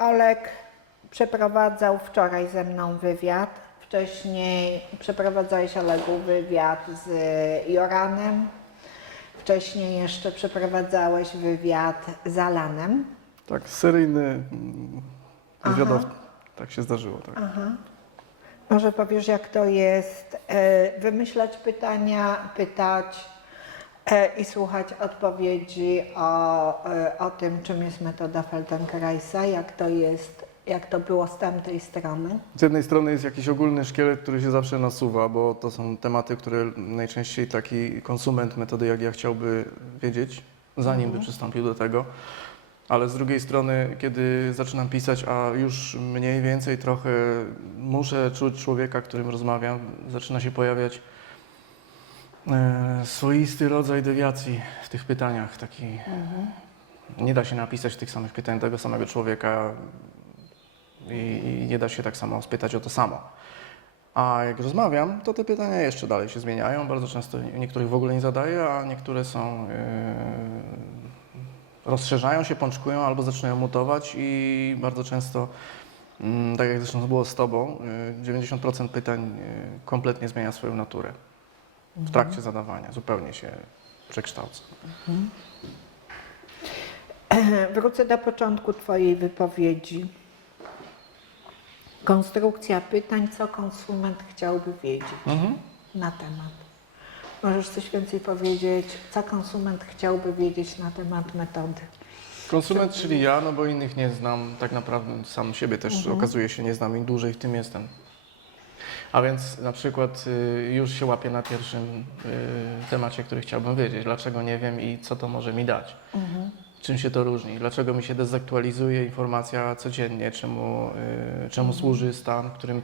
Olek przeprowadzał wczoraj ze mną wywiad. Wcześniej przeprowadzałeś, Olegu, wywiad z Joranem. Wcześniej jeszcze przeprowadzałeś wywiad z Alanem. Tak, seryjny wywiadowca. Tak się zdarzyło, tak. Aha. Może powiesz, jak to jest wymyślać pytania, pytać i słuchać odpowiedzi o tym, czym jest metoda Feldenkraisa, jak to było z tamtej strony. Z jednej strony jest jakiś ogólny szkielet, który się zawsze nasuwa, bo to są tematy, które najczęściej taki konsument metody jak ja chciałby wiedzieć, zanim by przystąpił do tego. Ale z drugiej strony, kiedy zaczynam pisać, a już mniej więcej trochę muszę czuć człowieka, którym rozmawiam, zaczyna się pojawiać swoisty rodzaj dewiacji w tych pytaniach. Nie da się napisać tych samych pytań tego samego człowieka i nie da się tak samo spytać o to samo. A jak rozmawiam, to te pytania jeszcze dalej się zmieniają. Bardzo często niektórych w ogóle nie zadaję, a niektóre są rozszerzają się, pączkują albo zaczynają mutować i bardzo często, tak jak zresztą było z Tobą, 90% pytań kompletnie zmienia swoją naturę w trakcie zadawania, zupełnie się przekształca. Wrócę do początku Twojej wypowiedzi. Konstrukcja pytań, co konsument chciałby wiedzieć na temat. Możesz coś więcej powiedzieć, co konsument chciałby wiedzieć na temat metody? Konsument, czyli ja, no bo innych nie znam, tak naprawdę sam siebie też okazuje się nie znam i dłużej w tym jestem. A więc na przykład już się łapię na pierwszym temacie, który chciałbym wiedzieć, dlaczego nie wiem i co to może mi dać. Czym się to różni? Dlaczego mi się dezaktualizuje informacja codziennie? Czemu służy stan, w którym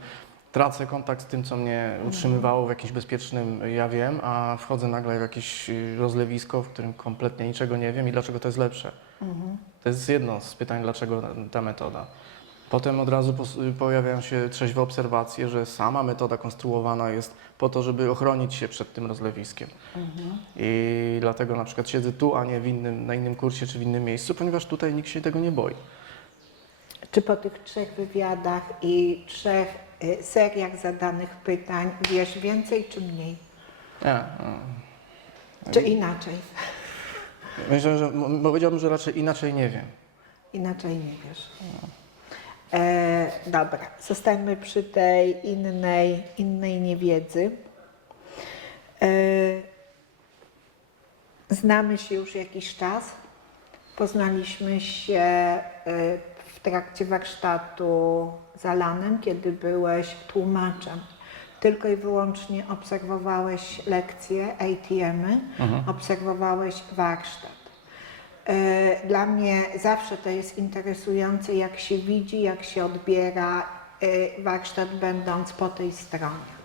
tracę kontakt z tym, co mnie utrzymywało w jakimś bezpiecznym ja wiem, a wchodzę nagle w jakieś rozlewisko, w którym kompletnie niczego nie wiem i dlaczego to jest lepsze. To jest jedno z pytań, dlaczego ta metoda. Potem od razu pojawiają się trzeźwe obserwacje, że sama metoda konstruowana jest po to, żeby ochronić się przed tym rozlewiskiem. I dlatego na przykład siedzę tu, a nie na innym kursie czy w innym miejscu, ponieważ tutaj nikt się tego nie boi. Czy po tych 3 wywiadach i 3 seriach zadanych pytań wiesz więcej czy mniej? Czy inaczej? Myślę, że powiedziałbym, że raczej inaczej nie wiem. Inaczej nie wiesz. Dobra, zostańmy przy tej innej niewiedzy. Znamy się już jakiś czas. Poznaliśmy się w trakcie warsztatu z Alanem, kiedy byłeś tłumaczem. Tylko i wyłącznie obserwowałeś lekcje, ATM-y, obserwowałeś warsztat. Dla mnie zawsze to jest interesujące, jak się widzi, jak się odbiera warsztat, będąc po tej stronie.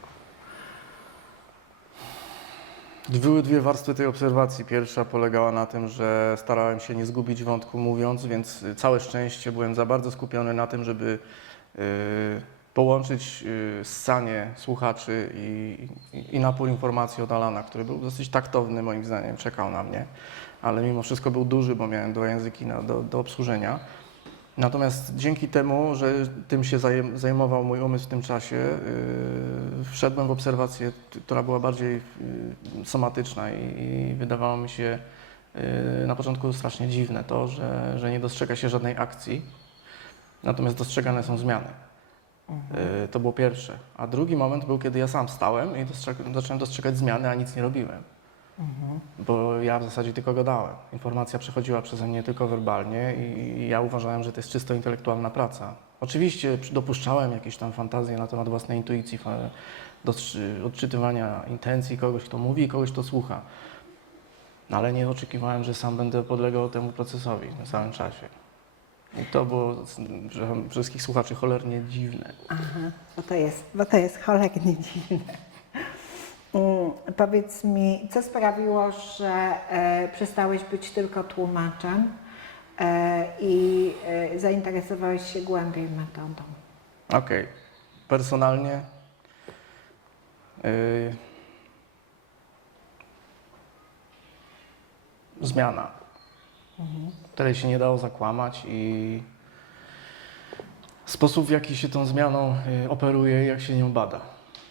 Były 2 warstwy tej obserwacji. Pierwsza polegała na tym, że starałem się nie zgubić wątku mówiąc, więc całe szczęście byłem za bardzo skupiony na tym, żeby połączyć ssanie słuchaczy i napór informacji od Alana, który był dosyć taktowny moim zdaniem, czekał na mnie, ale mimo wszystko był duży, bo miałem 2 języki do obsłużenia. Natomiast dzięki temu, że tym się zajmował mój umysł w tym czasie, wszedłem w obserwację, która była bardziej somatyczna i wydawało mi się na początku strasznie dziwne to, że nie dostrzega się żadnej akcji, natomiast dostrzegane są zmiany. To było pierwsze. A drugi moment był, kiedy ja sam stałem i zacząłem dostrzegać zmiany, a nic nie robiłem. Bo ja w zasadzie tylko gadałem. Informacja przechodziła przeze mnie tylko werbalnie i ja uważałem, że to jest czysto intelektualna praca. Oczywiście dopuszczałem jakieś tam fantazje na temat własnej intuicji, odczytywania intencji kogoś, kto mówi i kogoś, kto słucha. No, ale nie oczekiwałem, że sam będę podlegał temu procesowi w całym czasie. I to było dla wszystkich słuchaczy cholernie dziwne. Aha, bo to jest cholernie dziwne. Powiedz mi, co sprawiło, że przestałeś być tylko tłumaczem i zainteresowałeś się głębiej metodą? Okej. Personalnie zmiana, której się nie dało zakłamać i sposób, w jaki się tą zmianą operuje, jak się nią bada.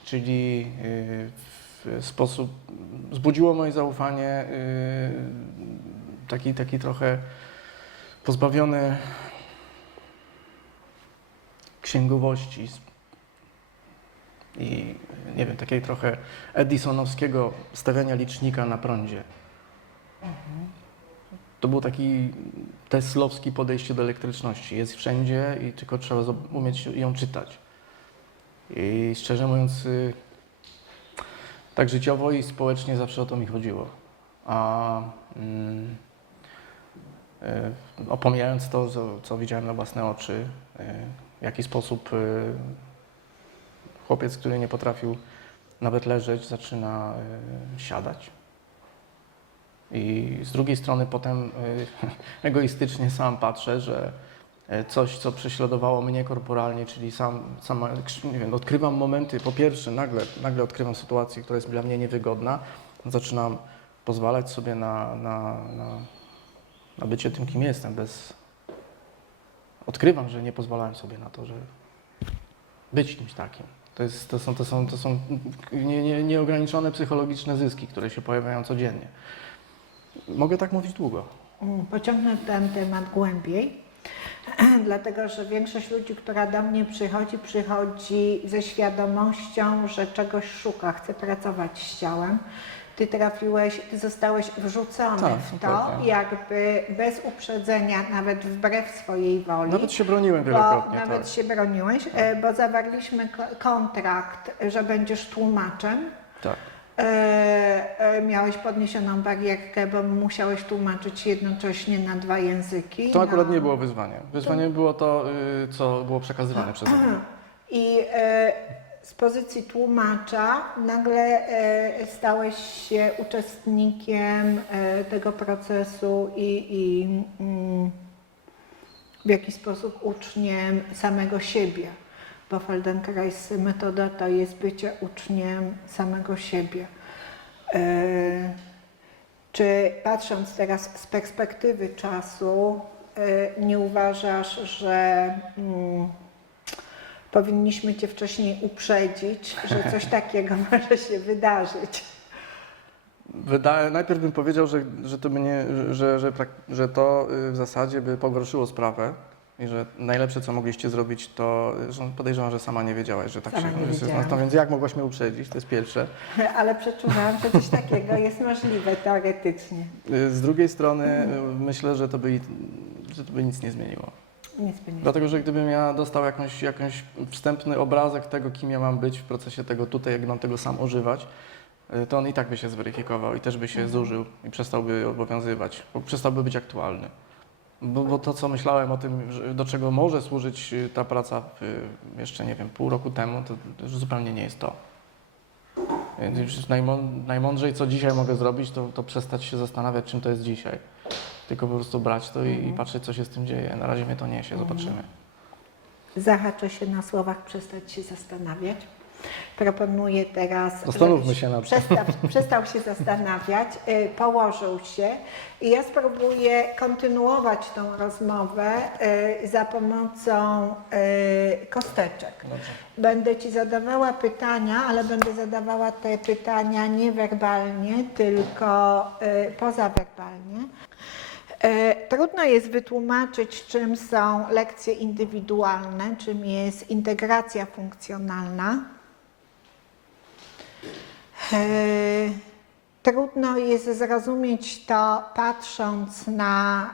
Czyli w sposób zbudziło moje zaufanie taki trochę pozbawiony księgowości i nie wiem, takiej trochę edisonowskiego stawiania licznika na prądzie. To był taki teslowski podejście do elektryczności. Jest wszędzie i tylko trzeba umieć ją czytać. I szczerze mówiąc, tak życiowo i społecznie zawsze o to mi chodziło. A opomijając to, co widziałem na własne oczy, w jaki sposób chłopiec, który nie potrafił nawet leżeć, zaczyna siadać. I z drugiej strony potem egoistycznie sam patrzę, że coś, co prześladowało mnie korporalnie, czyli nie wiem, odkrywam momenty, po pierwsze nagle odkrywam sytuację, która jest dla mnie niewygodna, zaczynam pozwalać sobie na bycie tym, kim jestem, odkrywam, że nie pozwalałem sobie na to, że być kimś takim. To są nieograniczone psychologiczne zyski, które się pojawiają codziennie. Mogę tak mówić długo. Pociągnę ten temat głębiej, dlatego że większość ludzi, która do mnie przychodzi ze świadomością, że czegoś szuka, chce pracować z ciałem. Ty zostałeś wrzucony w to, dokładnie. jakby bez uprzedzenia, nawet wbrew swojej woli. Nawet się broniłem wielokrotnie. Nawet się broniłeś, bo zawarliśmy kontrakt, że będziesz tłumaczem. Tak. Miałeś podniesioną barierkę, bo musiałeś tłumaczyć jednocześnie na 2 języki. To akurat nie było wyzwaniem. Wyzwaniem było to, co było przekazywane przeze mnie. I z pozycji tłumacza nagle stałeś się uczestnikiem tego procesu i w jakiś sposób uczniem samego siebie. Bo Feldenkrais metoda to jest bycie uczniem samego siebie. Czy patrząc teraz z perspektywy czasu, nie uważasz, że powinniśmy Cię wcześniej uprzedzić, że coś takiego może się wydarzyć? Najpierw bym powiedział, że to w zasadzie by pogorszyło sprawę i że najlepsze, co mogliście zrobić, to że podejrzewam, że sama nie wiedziałaś, że tak Sama nie wiedziałam. No więc jak mogłaś mnie uprzedzić? To jest pierwsze. Ale przeczuwałam, że coś takiego jest możliwe teoretycznie. Z drugiej strony myślę, że to by nic nie zmieniło. Nic by nie. Dlatego, że gdybym ja dostał jakąś wstępny obrazek tego, kim ja mam być w procesie tego tutaj, jak mam tego sam używać, to on i tak by się zweryfikował i też by się zużył i przestałby obowiązywać, bo przestałby być aktualny. Bo to, co myślałem o tym, do czego może służyć ta praca jeszcze, nie wiem, pół roku temu, to już zupełnie nie jest to. Więc najmądrzej, co dzisiaj mogę zrobić, to przestać się zastanawiać, czym to jest dzisiaj. Tylko po prostu brać to i patrzeć, co się z tym dzieje. Na razie mnie to niesie, zobaczymy. Zahaczę się na słowach przestać się zastanawiać. Proponuję teraz, Zastanówmy się nad tym. Przestał się zastanawiać, położył się i ja spróbuję kontynuować tą rozmowę za pomocą kosteczek. Dobrze. Będę Ci zadawała pytania, ale będę zadawała te pytania nie werbalnie, tylko pozawerbalnie. Trudno jest wytłumaczyć, czym są lekcje indywidualne, czym jest integracja funkcjonalna. Trudno jest zrozumieć to, patrząc na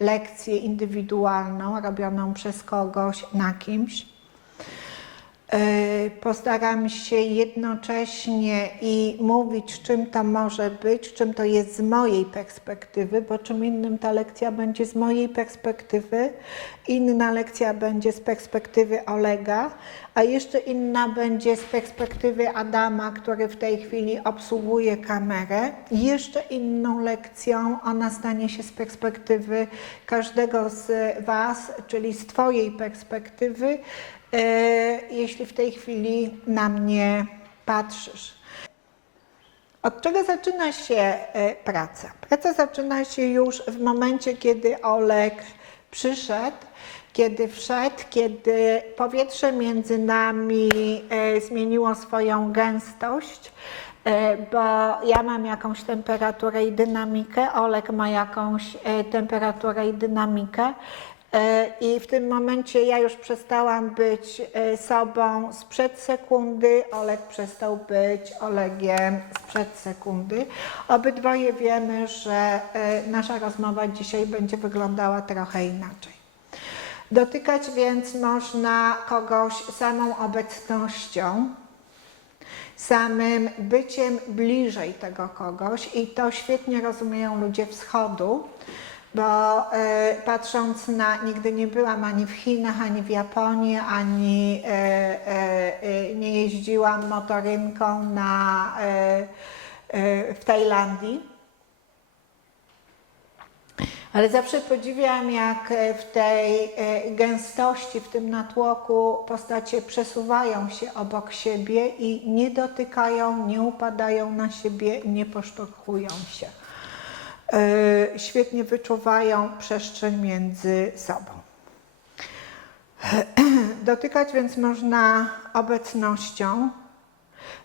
lekcję indywidualną, robioną przez kogoś, na kimś. Postaram się jednocześnie i mówić, czym to może być, czym to jest z mojej perspektywy, bo czym innym ta lekcja będzie z mojej perspektywy, inna lekcja będzie z perspektywy Olega, a jeszcze inna będzie z perspektywy Adama, który w tej chwili obsługuje kamerę. Jeszcze inną lekcją ona stanie się z perspektywy każdego z Was, czyli z Twojej perspektywy, jeśli w tej chwili na mnie patrzysz. Od czego zaczyna się praca? Praca zaczyna się już w momencie, kiedy Oleg przyszedł kiedy wszedł, kiedy powietrze między nami zmieniło swoją gęstość, bo ja mam jakąś temperaturę i dynamikę, Oleg ma jakąś temperaturę i dynamikę. I w tym momencie ja już przestałam być sobą sprzed sekundy, Oleg przestał być Olegiem sprzed sekundy. Obydwoje wiemy, że nasza rozmowa dzisiaj będzie wyglądała trochę inaczej. Dotykać więc można kogoś samą obecnością, samym byciem bliżej tego kogoś i to świetnie rozumieją ludzie wschodu, bo patrząc na, nigdy nie byłam ani w Chinach, ani w Japonii, ani nie jeździłam motorynką w Tajlandii. Ale zawsze podziwiam, jak w tej gęstości, w tym natłoku postacie przesuwają się obok siebie i nie dotykają, nie upadają na siebie, nie poszturchują się. Świetnie wyczuwają przestrzeń między sobą. Dotykać więc można obecnością,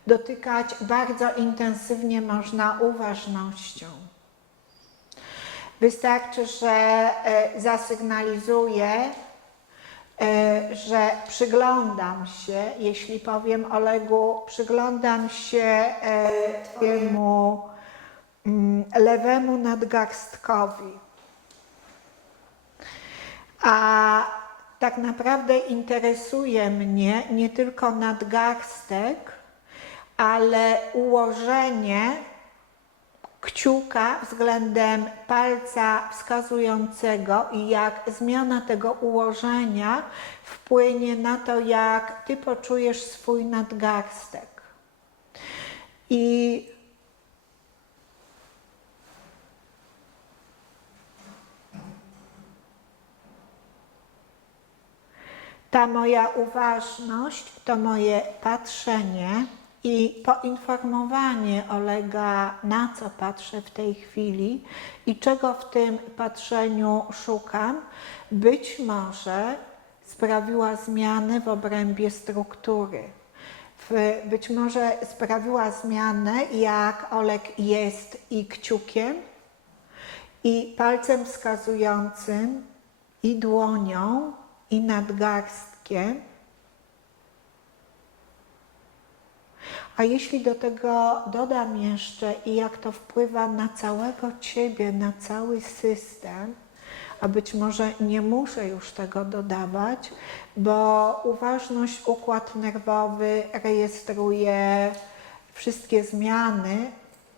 dotykać bardzo intensywnie można uważnością. Wystarczy, że zasygnalizuję, że przyglądam się, jeśli powiem Olegu, przyglądam się twojemu lewemu nadgarstkowi. A tak naprawdę interesuje mnie nie tylko nadgarstek, ale ułożenie kciuka względem palca wskazującego i jak zmiana tego ułożenia wpłynie na to, jak ty poczujesz swój nadgarstek. I ta moja uważność, to moje patrzenie i poinformowanie Olega, na co patrzę w tej chwili i czego w tym patrzeniu szukam, być może sprawiła zmianę w obrębie struktury. Być może sprawiła zmianę, jak Oleg jest i kciukiem, i palcem wskazującym, i dłonią, i nadgarstkiem. A jeśli do tego dodam jeszcze i jak to wpływa na całego ciebie, na cały system, a być może nie muszę już tego dodawać, bo uważność, układ nerwowy rejestruje wszystkie zmiany,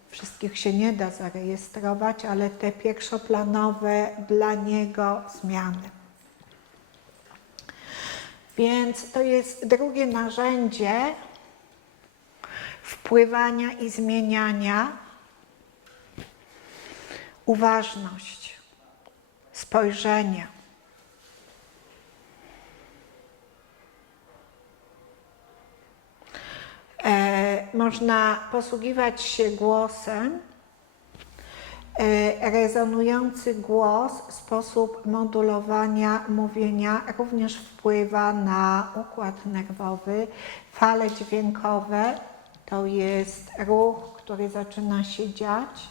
wszystkich się nie da zarejestrować, ale te pierwszoplanowe dla niego zmiany. Więc to jest drugie narzędzie wpływania i zmieniania. Uważność, spojrzenie. Można posługiwać się głosem. Rezonujący głos, sposób modulowania mówienia również wpływa na układ nerwowy. Fale dźwiękowe to jest ruch, który zaczyna się dziać.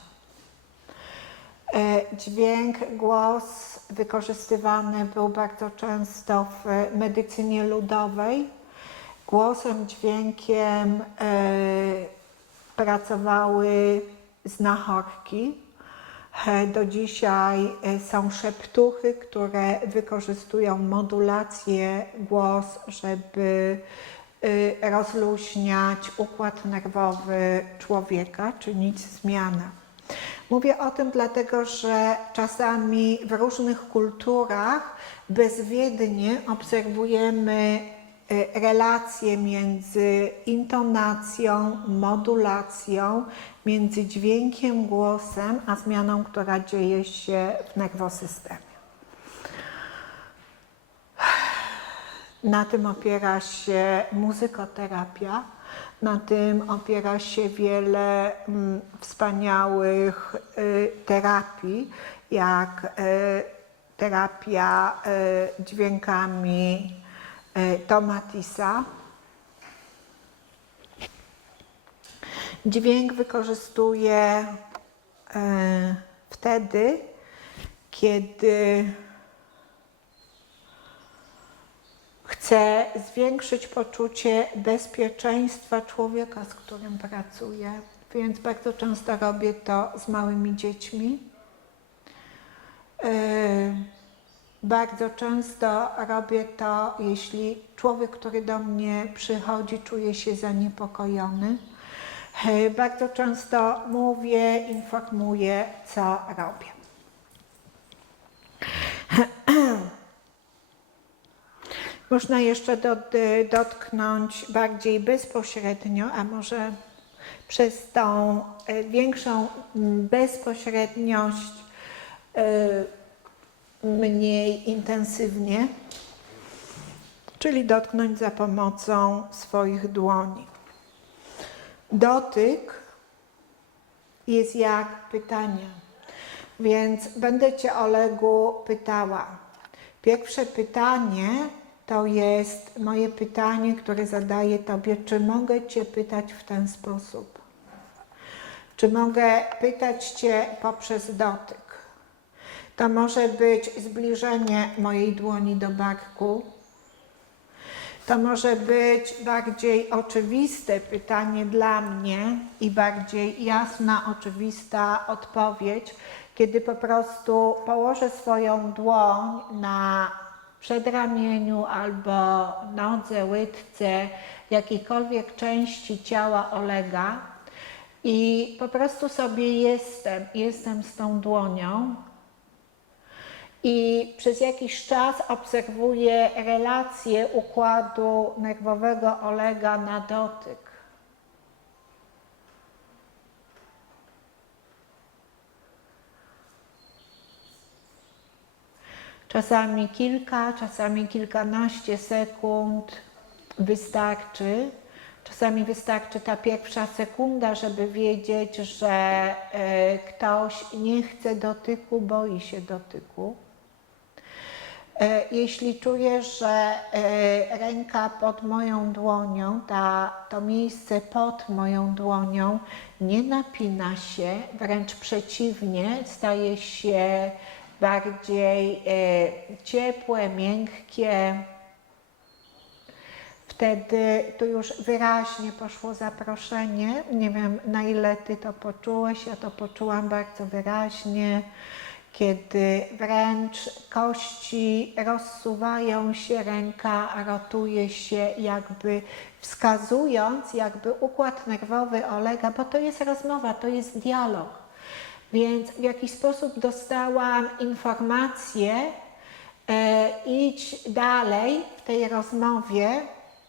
Dźwięk, głos wykorzystywany był bardzo często w medycynie ludowej. Głosem, dźwiękiem pracowały znachorki. Do dzisiaj są szeptuchy, które wykorzystują modulację głos, żeby rozluźniać układ nerwowy człowieka, czynić zmianę. Mówię o tym dlatego, że czasami w różnych kulturach bezwiednie obserwujemy relacje między intonacją, modulacją, między dźwiękiem, głosem, a zmianą, która dzieje się w nerwosystemie. Na tym opiera się muzykoterapia, na tym opiera się wiele wspaniałych terapii, jak terapia dźwiękami Tomatisa. Dźwięk wykorzystuję wtedy, kiedy chcę zwiększyć poczucie bezpieczeństwa człowieka, z którym pracuję, więc bardzo często robię to z małymi dziećmi. Bardzo często robię to, jeśli człowiek, który do mnie przychodzi, czuje się zaniepokojony. Bardzo często mówię, informuję, co robię. Można jeszcze dotknąć bardziej bezpośrednio, a może przez tą większą bezpośredniość mniej intensywnie, czyli dotknąć za pomocą swoich dłoni. Dotyk jest jak pytanie, więc będę Cię, Olegu, pytała. Pierwsze pytanie to jest moje pytanie, które zadaję Tobie, czy mogę Cię pytać w ten sposób? Czy mogę pytać Cię poprzez dotyk? To może być zbliżenie mojej dłoni do barku. To może być bardziej oczywiste pytanie dla mnie i bardziej jasna, oczywista odpowiedź, kiedy po prostu położę swoją dłoń na przedramieniu albo nodze, łydce, jakiejkolwiek części ciała Olega i po prostu sobie jestem z tą dłonią. I przez jakiś czas obserwuję relację układu nerwowego Olega na dotyk. Czasami kilka, czasami kilkanaście sekund wystarczy. Czasami wystarczy ta pierwsza sekunda, żeby wiedzieć, że ktoś nie chce dotyku, boi się dotyku. Jeśli czuję, że ręka pod moją dłonią, to miejsce pod moją dłonią nie napina się, wręcz przeciwnie, staje się bardziej ciepłe, miękkie, wtedy tu już wyraźnie poszło zaproszenie. Nie wiem, na ile Ty to poczułeś, ja to poczułam bardzo wyraźnie, kiedy wręcz kości rozsuwają się, ręka rotuje się, jakby wskazując, jakby układ nerwowy Olega, bo to jest rozmowa, to jest dialog. Więc w jakiś sposób dostałam informację, idź dalej w tej rozmowie,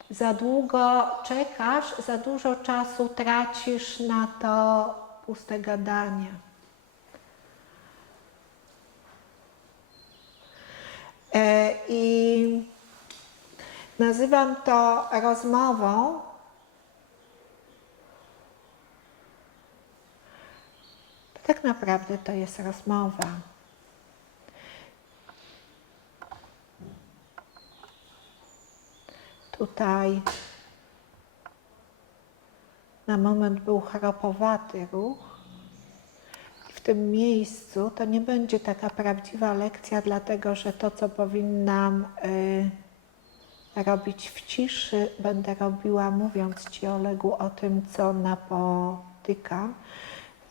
za długo czekasz, za dużo czasu tracisz na to puste gadanie. I nazywam to rozmową, tak naprawdę to jest rozmowa. Tutaj na moment był chropowaty ruch. W tym miejscu to nie będzie taka prawdziwa lekcja, dlatego że to, co powinnam robić w ciszy, będę robiła, mówiąc Ci, Olegu, o tym, co napotykam.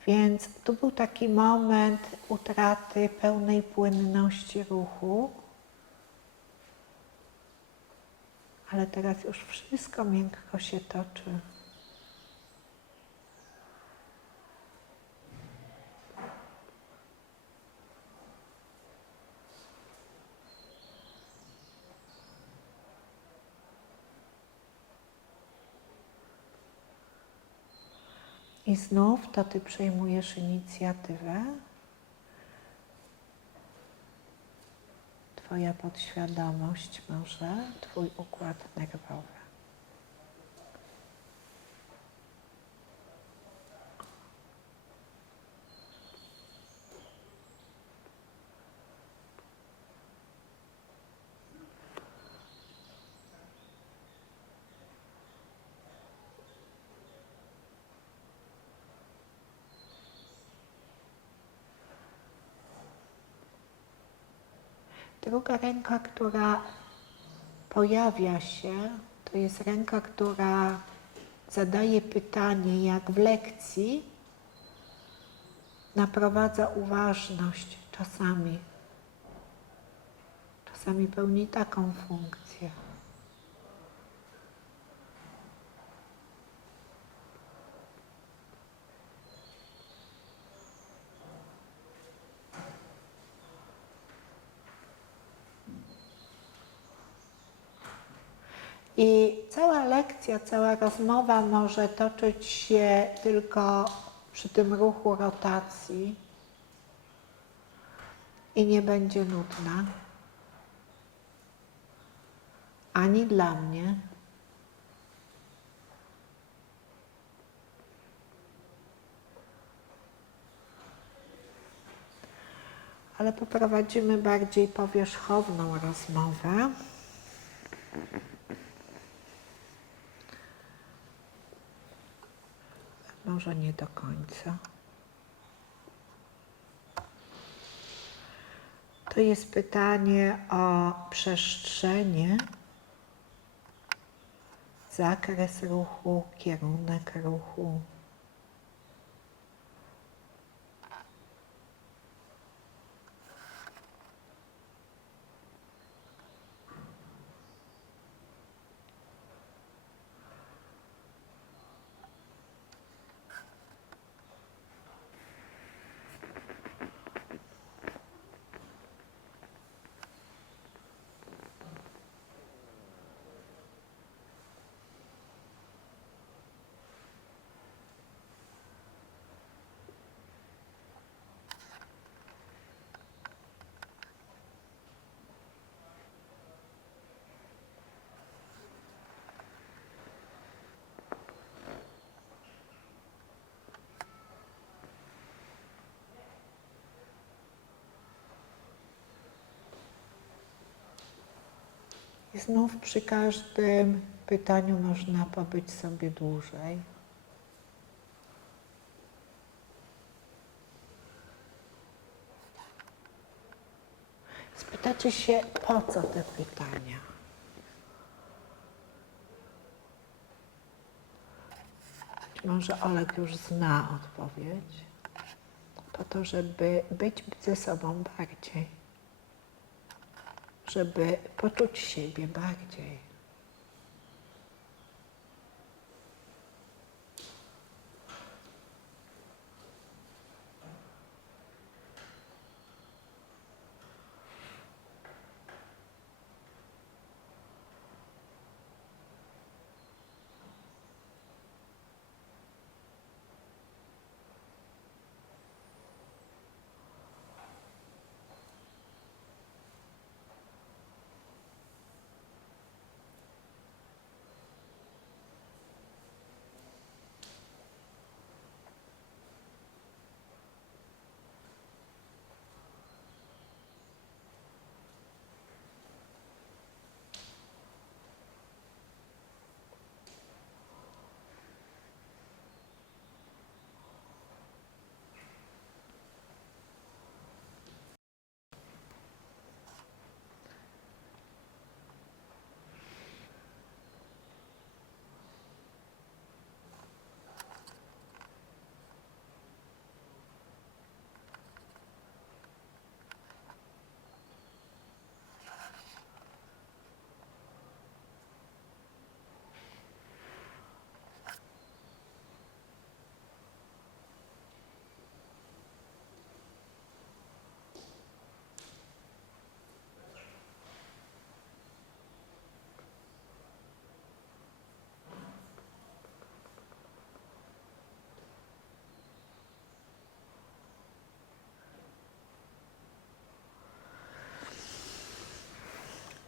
Więc tu był taki moment utraty pełnej płynności ruchu. Ale teraz już wszystko miękko się toczy. I znów to Ty przejmujesz inicjatywę. Twoja podświadomość może, Twój układ nerwowy. Druga ręka, która pojawia się, to jest ręka, która zadaje pytanie, jak w lekcji, naprowadza uważność czasami. Czasami pełni taką funkcję. I cała lekcja, cała rozmowa może toczyć się tylko przy tym ruchu rotacji i nie będzie nudna. Ani dla mnie. Ale poprowadzimy bardziej powierzchowną rozmowę. Może nie do końca. To jest pytanie o przestrzenie, zakres ruchu, kierunek ruchu. I znów przy każdym pytaniu można pobyć sobie dłużej. Spytacie się, po co te pytania? Być może Oleg już zna odpowiedź. Po to, żeby być ze sobą bardziej. Żeby poczuć siebie bardziej.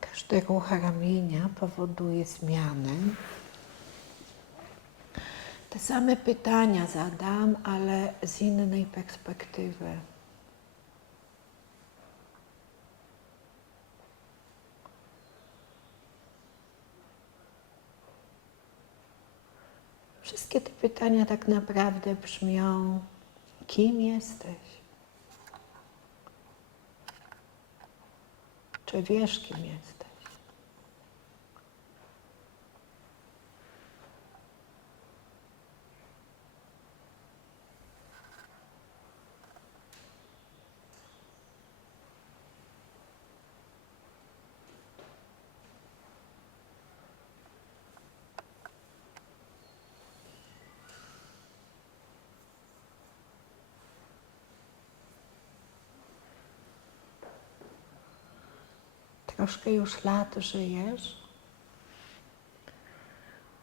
Każdy ruch ramienia powoduje zmianę. Te same pytania zadam, ale z innej perspektywy. Wszystkie te pytania tak naprawdę brzmią: kim jesteś? Czy wiesz, kim jesteś? Troszkę już lat żyjesz,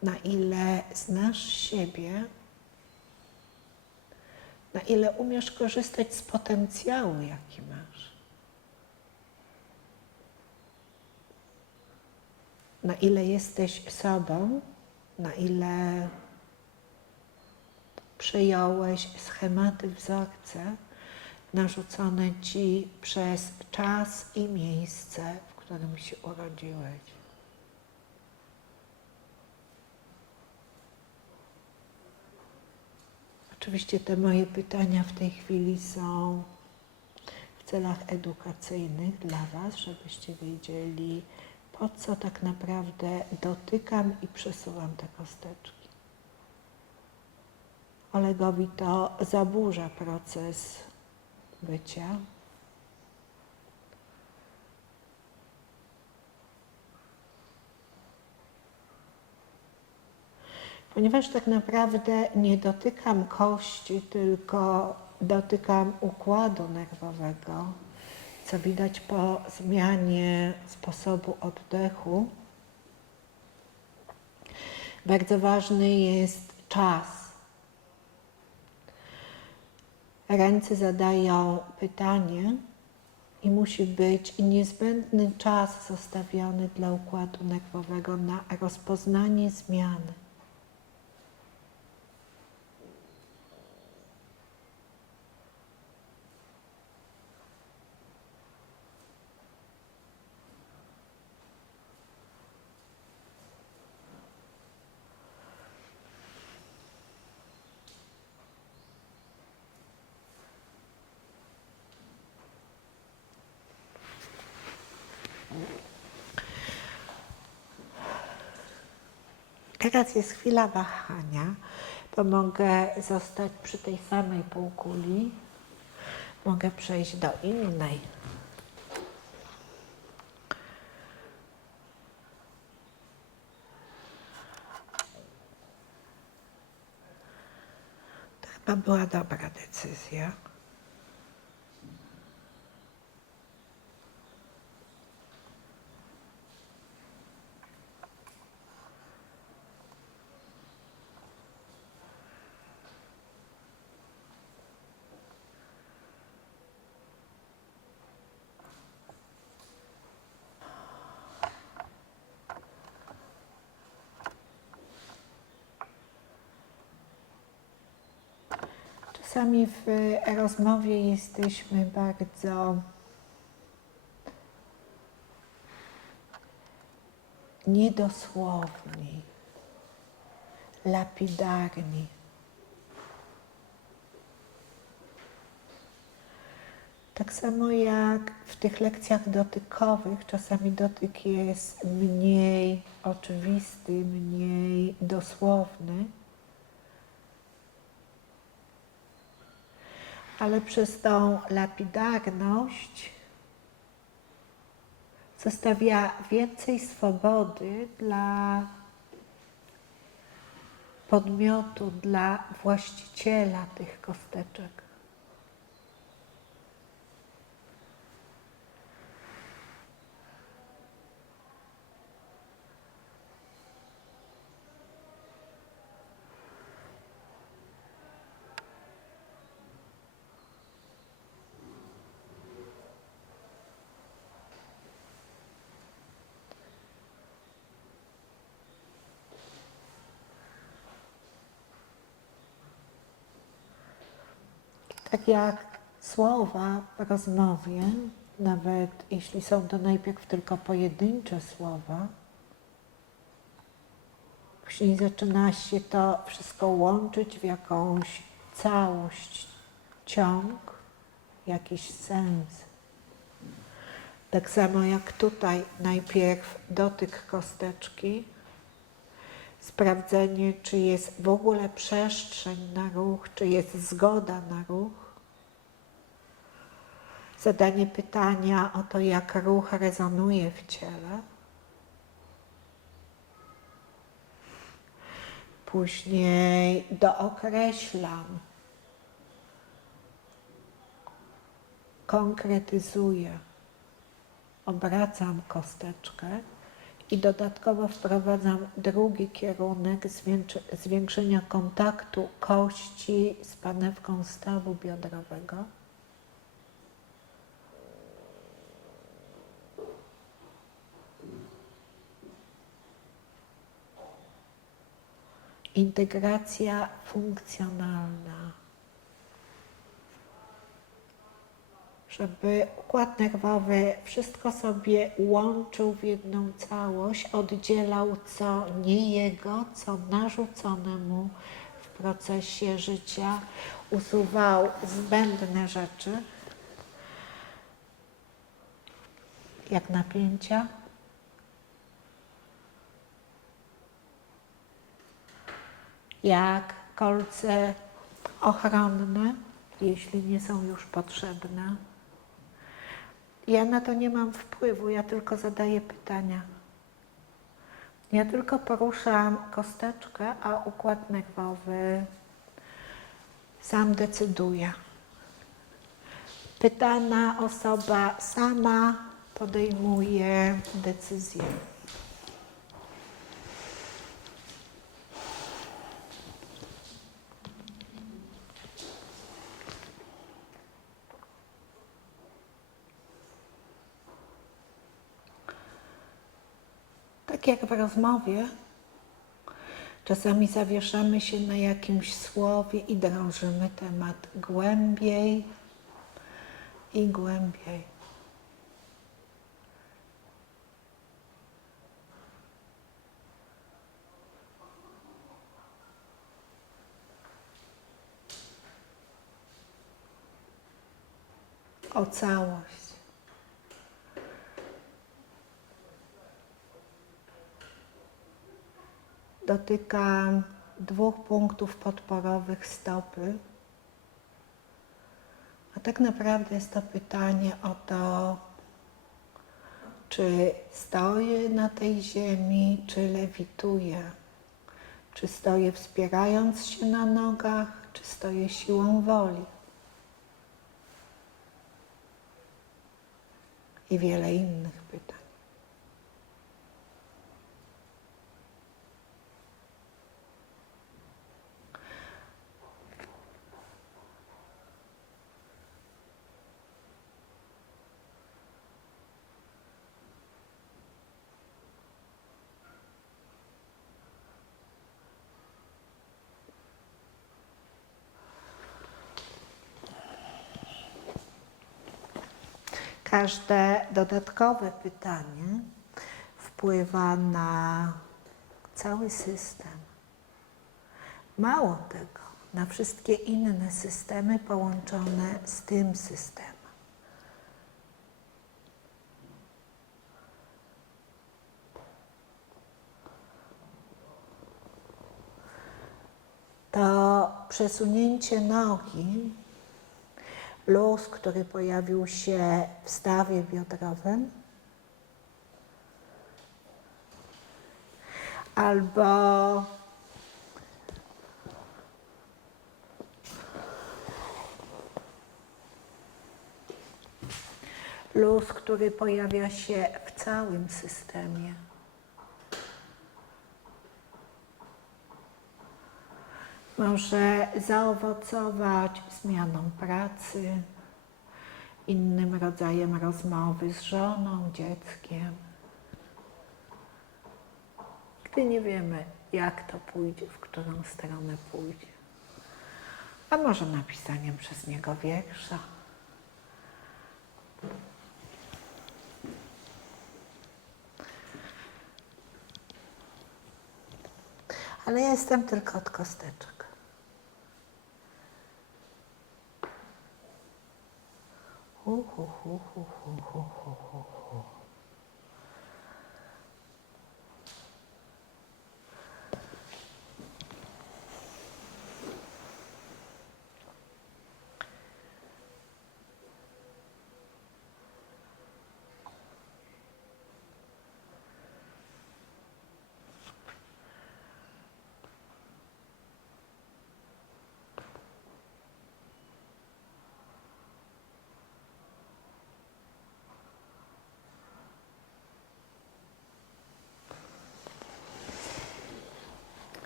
na ile znasz siebie, na ile umiesz korzystać z potencjału, jaki masz, na ile jesteś sobą, na ile przyjąłeś schematy, wzorce narzucone ci przez czas i miejsce, w którym się urodziłeś. Oczywiście te moje pytania w tej chwili są w celach edukacyjnych dla Was, żebyście wiedzieli, po co tak naprawdę dotykam i przesuwam te kosteczki. Olegowi to zaburza proces bycia. Ponieważ tak naprawdę nie dotykam kości, tylko dotykam układu nerwowego, co widać po zmianie sposobu oddechu, bardzo ważny jest czas. Ręce zadają pytanie i musi być niezbędny czas zostawiony dla układu nerwowego na rozpoznanie zmiany. Teraz jest chwila wahania, bo mogę zostać przy tej samej półkuli, mogę przejść do innej. To chyba była dobra decyzja. Czasami w rozmowie jesteśmy bardzo niedosłowni, lapidarni. Tak samo jak w tych lekcjach dotykowych, czasami dotyk jest mniej oczywisty, mniej dosłowny, ale przez tą lapidarność zostawia więcej swobody dla podmiotu, dla właściciela tych kosteczek. Tak jak słowa w rozmowie, nawet jeśli są to najpierw tylko pojedyncze słowa, później zaczyna się to wszystko łączyć w jakąś całość, ciąg, jakiś sens. Tak samo jak tutaj, najpierw dotyk kosteczki, sprawdzenie, czy jest w ogóle przestrzeń na ruch, czy jest zgoda na ruch. Zadanie pytania o to, jak ruch rezonuje w ciele. Później dookreślam, konkretyzuję, obracam kosteczkę i dodatkowo wprowadzam drugi kierunek zwiększenia kontaktu kości z panewką stawu biodrowego. Integracja funkcjonalna. Żeby układ nerwowy wszystko sobie łączył w jedną całość, oddzielał co nie jego, co narzucone mu w procesie życia, usuwał zbędne rzeczy, jak napięcia, jak kolce ochronne, jeśli nie są już potrzebne. Ja na to nie mam wpływu, ja tylko zadaję pytania. Ja tylko poruszam kosteczkę, a układ nerwowy sam decyduje. Pytana osoba sama podejmuje decyzję. Tak jak w rozmowie, czasami zawieszamy się na jakimś słowie i drążymy temat głębiej i głębiej. O całość. Dotykam 2 punktów podporowych stopy. A tak naprawdę jest to pytanie o to, czy stoję na tej ziemi, czy lewituję. Czy stoję wspierając się na nogach, czy stoję siłą woli. I wiele innych pytań. Każde dodatkowe pytanie wpływa na cały system. Mało tego, na wszystkie inne systemy połączone z tym systemem. To przesunięcie nogi, luz, który pojawił się w stawie biodrowym, albo luz, który pojawia się w całym systemie. Może zaowocować zmianą pracy, innym rodzajem rozmowy z żoną, dzieckiem. Gdy nie wiemy, jak to pójdzie, w którą stronę pójdzie. A może napisaniem przez niego wiersza. Ale ja jestem tylko od kosteczek. Hu, hu, hu, hu, hu, hu, hu, hu, hu.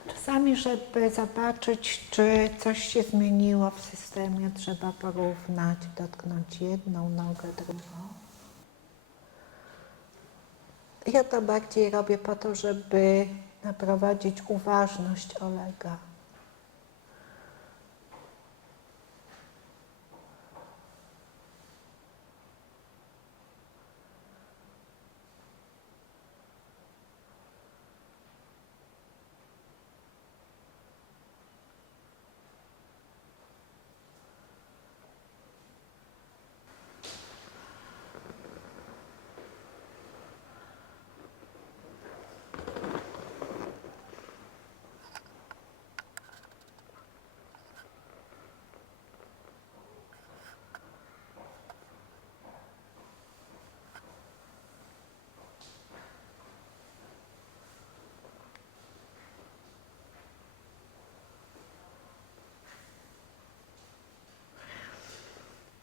Czasami, żeby zobaczyć, czy coś się zmieniło w systemie, trzeba porównać, dotknąć jedną nogę, drugą. Ja to bardziej robię po to, żeby naprowadzić uważność Olega.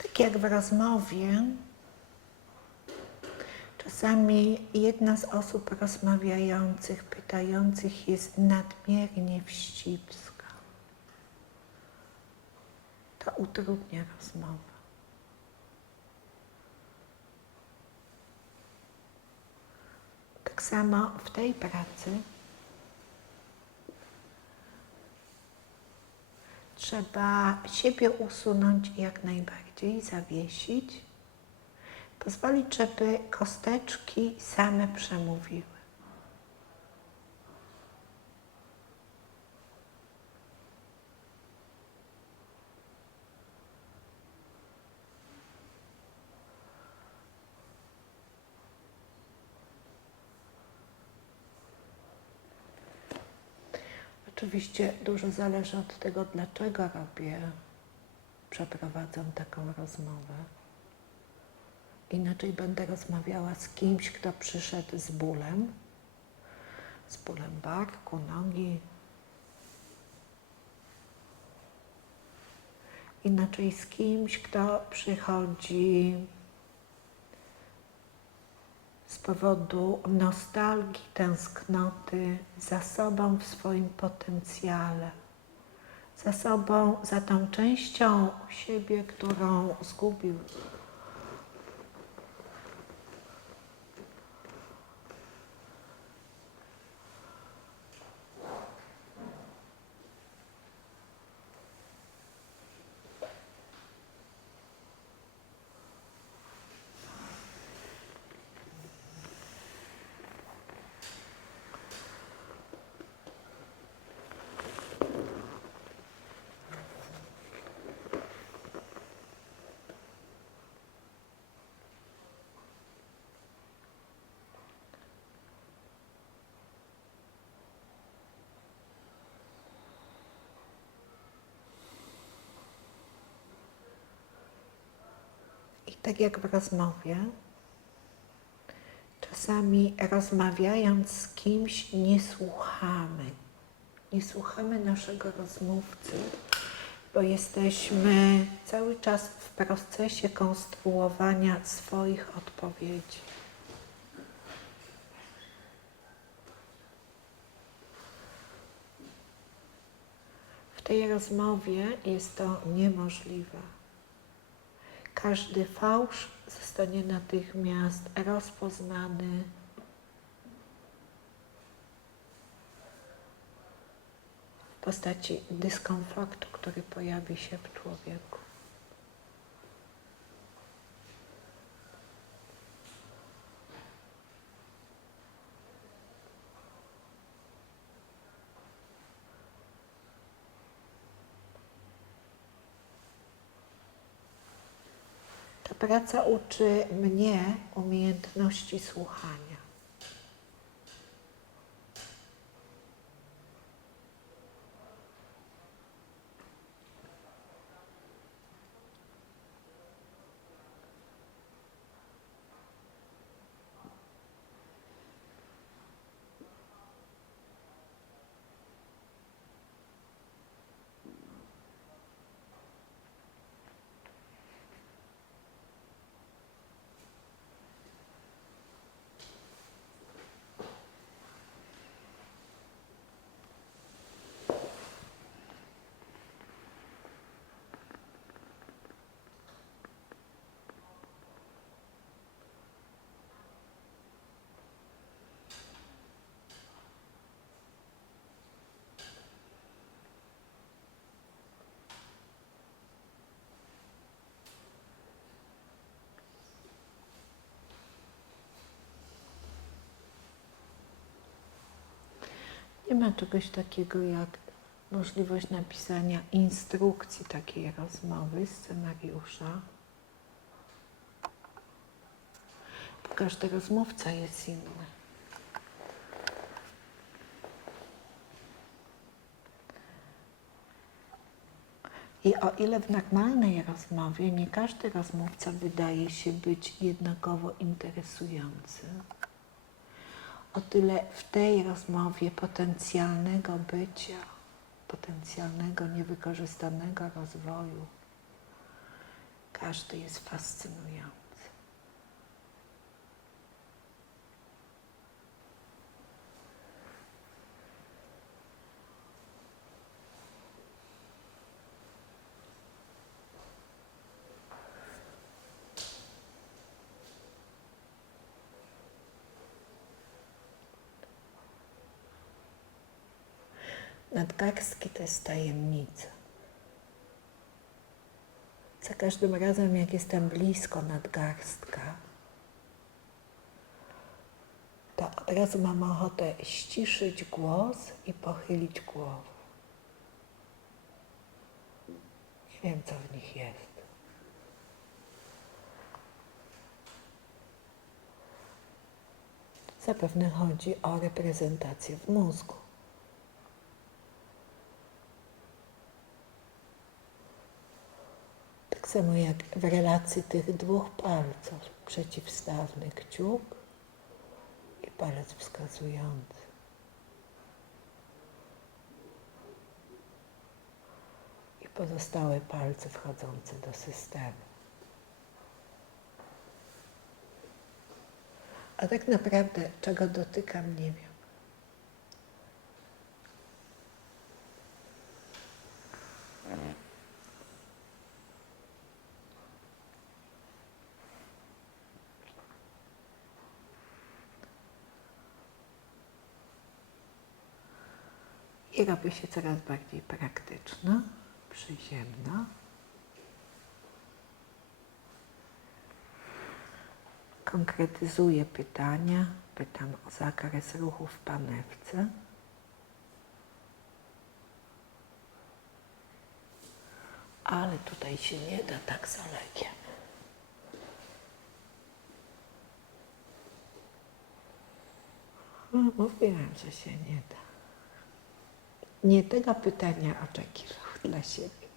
Tak jak w rozmowie, czasami jedna z osób rozmawiających, pytających jest nadmiernie wścibska. To utrudnia rozmowę. Tak samo w tej pracy trzeba siebie usunąć jak najbardziej, zawiesić, pozwolić, żeby kosteczki same przemówiły. Oczywiście dużo zależy od tego, dlaczego przeprowadzam taką rozmowę. Inaczej będę rozmawiała z kimś, kto przyszedł z bólem barku, nogi. Inaczej z kimś, kto przychodzi z powodu nostalgii, tęsknoty za sobą w swoim potencjale, za sobą, za tą częścią siebie, którą zgubił. I tak jak w rozmowie, czasami rozmawiając z kimś nie słuchamy. Nie słuchamy naszego rozmówcy, bo jesteśmy cały czas w procesie konstruowania swoich odpowiedzi. W tej rozmowie jest to niemożliwe. Każdy fałsz zostanie natychmiast rozpoznany w postaci dyskomfortu, który pojawi się w człowieku. Ta praca uczy mnie umiejętności słuchania. Nie ma czegoś takiego jak możliwość napisania instrukcji takiej rozmowy, scenariusza. Bo każdy rozmówca jest inny. I o ile w normalnej rozmowie nie każdy rozmówca wydaje się być jednakowo interesujący, o tyle w tej rozmowie potencjalnego bycia, potencjalnego niewykorzystanego rozwoju, każdy jest fascynujący. Nadgarstki to jest tajemnica. Za każdym razem, jak jestem blisko nadgarstka, to od razu mam ochotę ściszyć głos i pochylić głowę. Nie wiem, co w nich jest. Zapewne chodzi o reprezentację w mózgu. Tak samo jak w relacji tych dwóch palców, przeciwstawny kciuk i palec wskazujący. I pozostałe palce wchodzące do systemu. A tak naprawdę, czego dotykam, nie wiem. I robię się coraz bardziej praktyczna, przyziemna. Konkretyzuję pytania, pytam o zakres ruchu w panewce. Ale tutaj się nie da tak zalegiem. Mówiłam, że się nie da. Nie tego pytania oczekiwał dla siebie.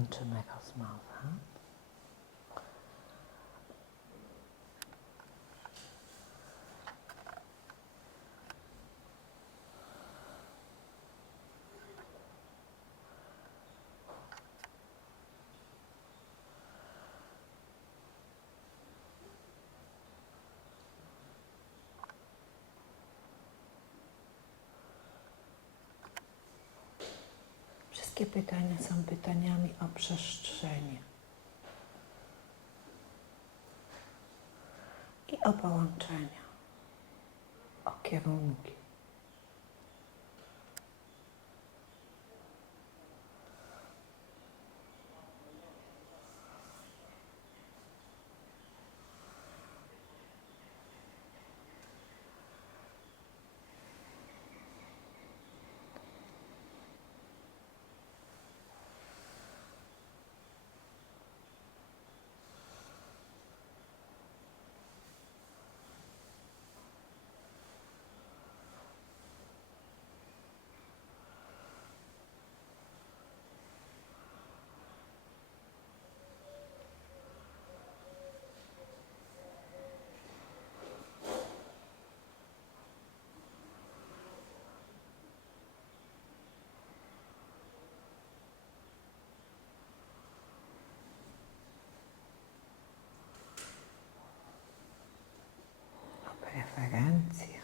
kończymy rozmowę. Wszystkie pytania są pytaniami o przestrzenie i o połączenia, o kierunki. Preferencje.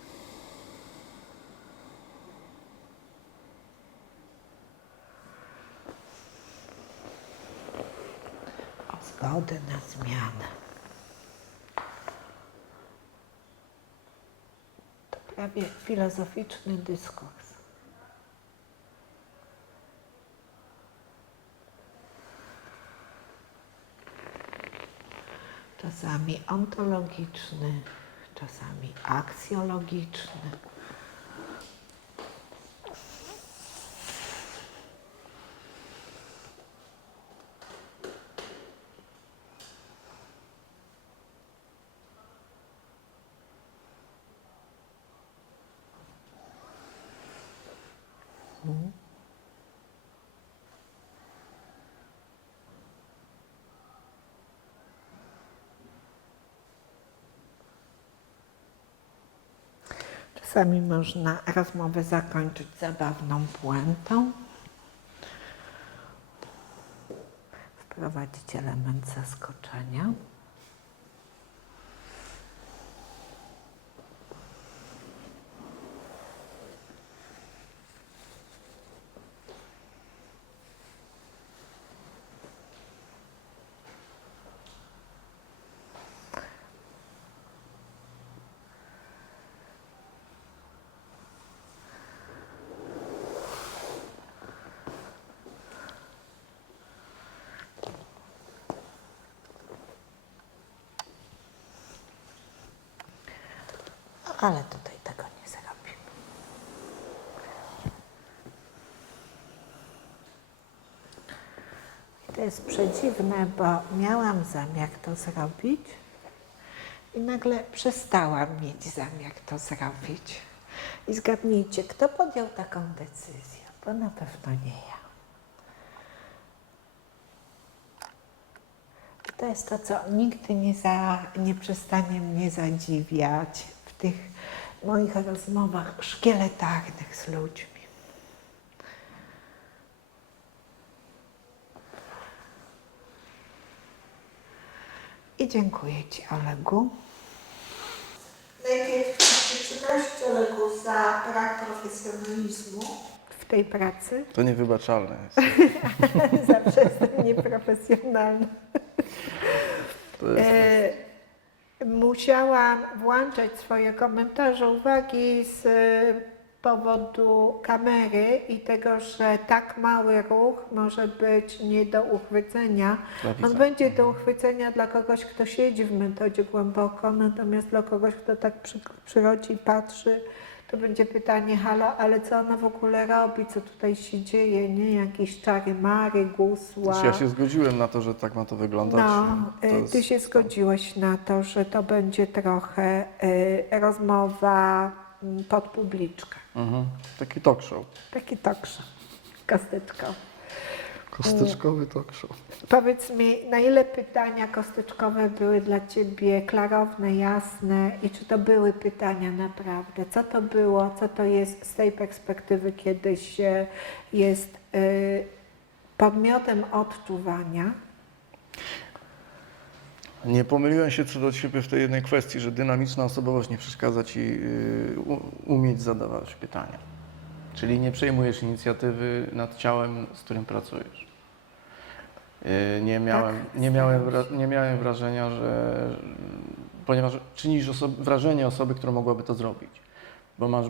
O zgodę na zmianę. To prawie filozoficzny dyskurs. Czasami ontologiczny, czasami aksjologiczny. Czasami można rozmowę zakończyć zabawną puentą, wprowadzić element zaskoczenia. Ale tutaj tego nie zrobimy. I to jest przedziwne, bo miałam zamiar to zrobić i nagle przestałam mieć zamiar to zrobić. I zgadnijcie, kto podjął taką decyzję, bo na pewno nie ja. I to jest to, co nigdy nie przestanie mnie zadziwiać w tych moich rozmowach szkieletarnych z ludźmi. I dziękuję Ci, Olegu. Najpierw przeprosić Olegu za brak profesjonalizmu w tej pracy. To niewybaczalne jest. Zawsze jestem nieprofesjonalna. To jest Musiałam włączać swoje komentarze, uwagi z powodu kamery i tego, że tak mały ruch może być nie do uchwycenia. Dla widza. On będzie do uchwycenia dla kogoś, kto siedzi w metodzie głęboko, natomiast dla kogoś, kto tak przychodzi i patrzy, to będzie pytanie, halo, ale co ona w ogóle robi, co tutaj się dzieje, nie? Jakieś czary-mary, gusła. Znaczy, ja się zgodziłem na to, że tak ma to wyglądać. No, To jest- ty się zgodziłeś na to, że to będzie trochę rozmowa pod publiczkę. Taki talk show. Taki talk show, kasteczko. Kosteczkowy talk show. Powiedz mi, na ile pytania kosteczkowe były dla Ciebie klarowne, jasne i czy to były pytania naprawdę? Co to było, co to jest z tej perspektywy, kiedy się jest podmiotem odczuwania? Nie pomyliłem się co do Ciebie w tej jednej kwestii, że dynamiczna osobowość nie przeszkadza Ci umieć zadawać pytania. Czyli nie przejmujesz inicjatywy nad ciałem, z którym pracujesz. Nie miałem wrażenia, że ponieważ czynisz wrażenie osoby, która mogłaby to zrobić, bo masz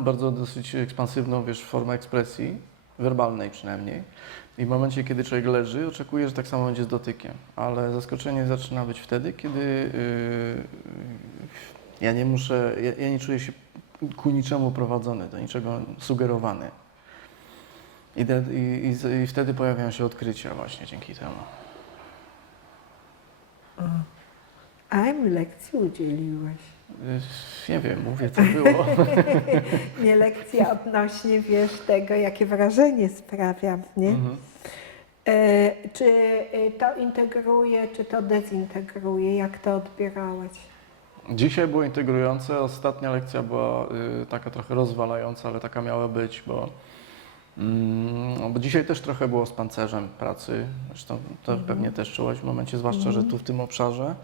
bardzo dosyć ekspansywną, formę ekspresji, werbalnej przynajmniej. I w momencie, kiedy człowiek leży, oczekuje, że tak samo będzie z dotykiem, ale zaskoczenie zaczyna być wtedy, kiedy ja nie czuję się ku niczemu prowadzony, do niczego sugerowany. I wtedy pojawiają się odkrycia właśnie dzięki temu. A mi lekcji udzieliłeś. Nie wiem, mówię co było. Nie lekcja odnośnie, tego, jakie wrażenie sprawia, nie? Mhm. Czy to integruje, czy to dezintegruje? Jak to odbierałeś? Dzisiaj było integrujące, ostatnia lekcja była taka trochę rozwalająca, ale taka miała być, bo dzisiaj też trochę było z pancerzem pracy, zresztą to pewnie też czułaś w momencie, zwłaszcza, że tu w tym obszarze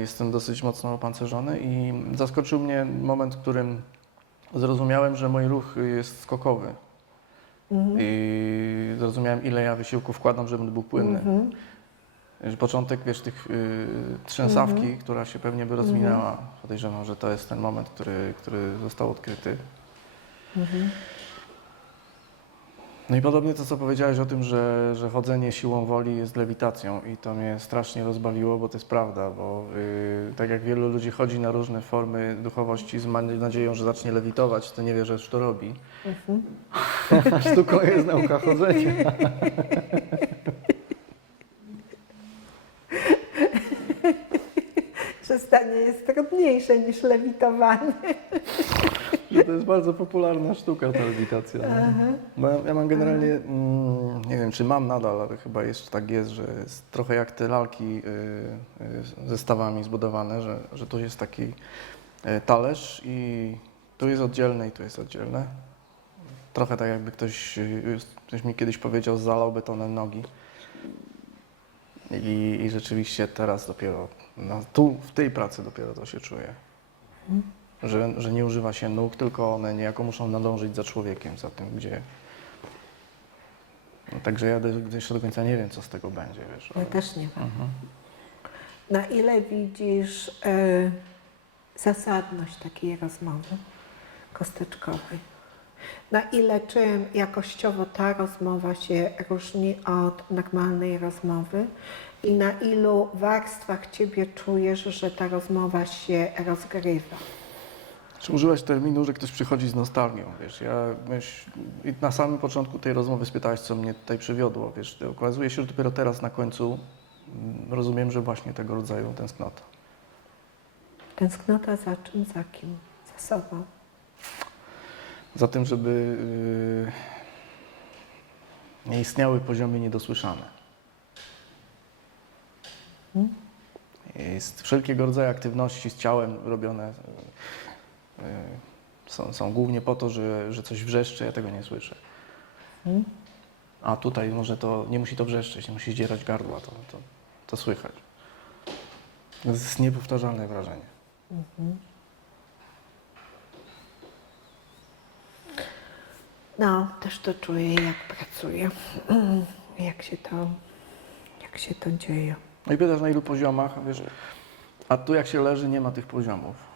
jestem dosyć mocno opancerzony i zaskoczył mnie moment, w którym zrozumiałem, że mój ruch jest skokowy i zrozumiałem, ile ja wysiłku wkładam, żeby był płynny. Początek, tych trzęsawki, która się pewnie by rozwinęła. Podejrzewam, że to jest ten moment, który został odkryty. No i podobnie to, co powiedziałeś o tym, że chodzenie siłą woli jest lewitacją i to mnie strasznie rozbawiło, bo to jest prawda, bo tak jak wielu ludzi chodzi na różne formy duchowości z nadzieją, że zacznie lewitować, to nie wie, że już to robi. Sztuką jest nauka chodzenia. Przestanie jest trudniejsze niż lewitowanie. Że to jest bardzo popularna sztuka, ta lewitacja. Bo ja mam generalnie, nie wiem czy mam nadal, ale chyba jeszcze tak jest, że jest trochę jak te lalki zestawami zbudowane, że tu jest taki talerz i tu jest oddzielne i tu jest oddzielne. Trochę tak jakby ktoś mi kiedyś powiedział, zalał betonem nogi. I rzeczywiście teraz dopiero, tu w tej pracy dopiero to się czuje. Że nie używa się nóg, tylko one niejako muszą nadążyć za człowiekiem, za tym, gdzie... No, także ja jeszcze do końca nie wiem, co z tego będzie, wiesz. Ja też nie wiem. Na ile widzisz zasadność takiej rozmowy kosteczkowej? Na ile, czym jakościowo ta rozmowa się różni od normalnej rozmowy i na ilu warstwach Ciebie czujesz, że ta rozmowa się rozgrywa? Czy używać terminu, że ktoś przychodzi z nostalgią, wiesz, i na samym początku tej rozmowy spytałeś, co mnie tutaj przywiodło, wiesz, okazuje się, że dopiero teraz na końcu rozumiem, że właśnie tego rodzaju tęsknota. Tęsknota za czym, za kim? Za sobą. Za tym, żeby nie istniały poziomy niedosłyszane. Jest wszelkiego rodzaju aktywności z ciałem robione są głównie po to, że coś wrzeszczy, ja tego nie słyszę. A tutaj może to nie musi to wrzeszczeć, nie musi zdzierać gardła, to słychać. To jest niepowtarzalne wrażenie. No, też to czuję, jak pracuję, jak się to dzieje. No i pytasz, na ilu poziomach, wiesz, a tu jak się leży, nie ma tych poziomów.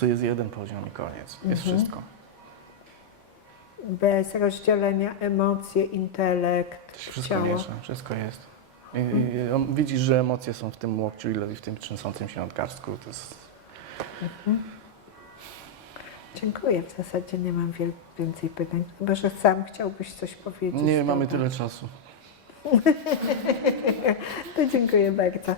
To jest jeden poziom i koniec, jest wszystko. Bez rozdzielenia emocje, intelekt, Wszystko ciało. miesza, wszystko jest. I widzisz, że emocje są w tym łokciu i w tym trzęsącym się nadgarstku. To jest... Dziękuję. W zasadzie nie mam więcej pytań. Chyba, że sam chciałbyś coś powiedzieć. Nie mamy tyle czasu. To dziękuję bardzo.